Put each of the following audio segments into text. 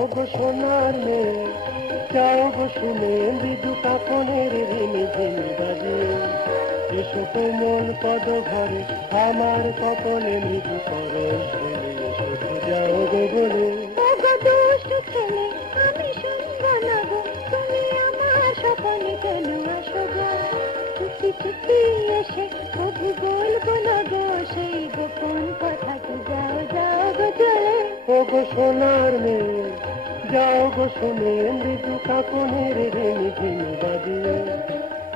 ওগো সোনার মেয়ে, যাও গো শুনে মৃদু কাকনের রিমিঝিম বাজিয়ে, এসো কোমল পদ ঘরে আমার কপলে মৃদু পরশ ফেলে, শুধু যাও গো বলে। ওগো দুষ্ট ছেলে, আমি শুনবো না গো, তুমি আমার স্বপনে কেন আসো গো? চুপি চুপি এসে কবু বলবো না গো সেই গোপন কথাটি, যাও যাও গো চলে। ওগো সোনার মেয়ে, যাও গো শুনে মৃদু কাকনের রিমিঝিম বাজিয়ে,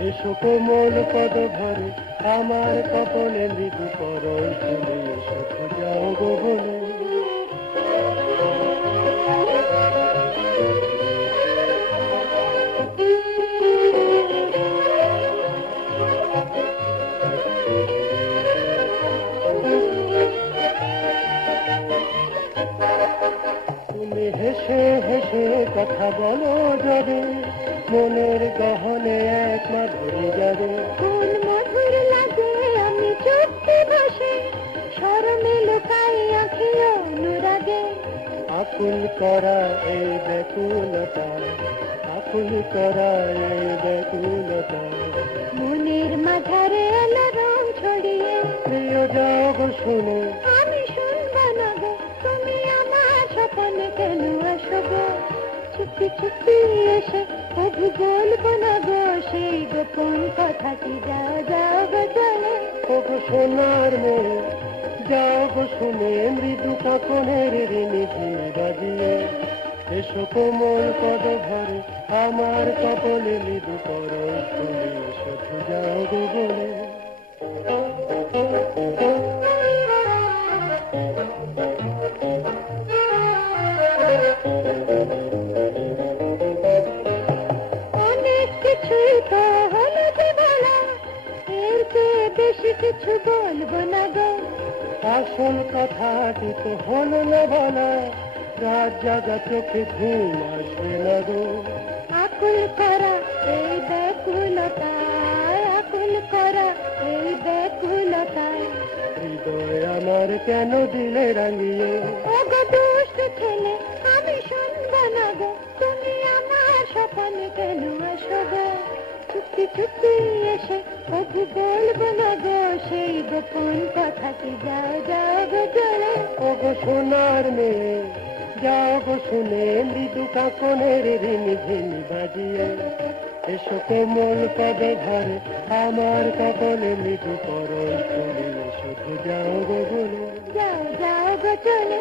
এসো কোমল পদ ঘরে আমার কপলে মৃদু পরশ ফেলে, শুধু যাও গো বলে। তুমি হেসে হেসে কথা বলো যাবে, মনের গহনে এক মাধুরী যাবে। কোন মধুর লাগে আমি চুপটি বসে, শরমে লুকাই আঁখি অনুরাগে। আকুল করা এই ব্যাকুলতা, আকুল করা এই ব্যাকুলতা, মনের মাঝারে এলো রং ছড়িয়ে। প্রিয় যাও গো শুনে, আমি শুনবো না গো, তুমি আমার স্বপনে কেন আসো গো? চুপি চুপি এসে কবু বলবো না গো সেই গোপন কথাটি, যাও যাও গো চলে। ওগো সোনার মেয়ে, যাও গো শুনে মৃদু কাকনের রিমিঝিম বাজিয়ে, এসো কোমল পদ ঘরে আমার কপলে মৃদু পরশ ফেলে, শুধু যাও গো বলে। অনেক কিছুই তো হলো যে বলা, এর চেয়ে বেশি কিছু বলবো না গো। আসল কথাটি তো হলো না বলা, রাত জাগা চোখে ঘুম আসবে না গো। আকুল করা এই ব্যাকুলতায়, আকুল করা এই ব্যাকুলতায়, হৃদয় আমার কেন দিলে রাঙিয়ে। ওগো দুষ্ট ছেলে, আমি শুনবো না গো, তুমি আমার স্বপনে কেন আসো গো? চুপি চুপি এসে কবু বলবো না গো সেই গোপন কথাটি, যাও যাও গো চলে। ওগো সোনার মেয়ে, যাও গো শুনে মৃদু কাকনের রিমিঝিম বাজিয়ে, এসো কোমল পদে ঘরে আমার কপলে মৃদু পরশ ফেলে, শুধু যাও গো বলে। যাও যাও গো চলে।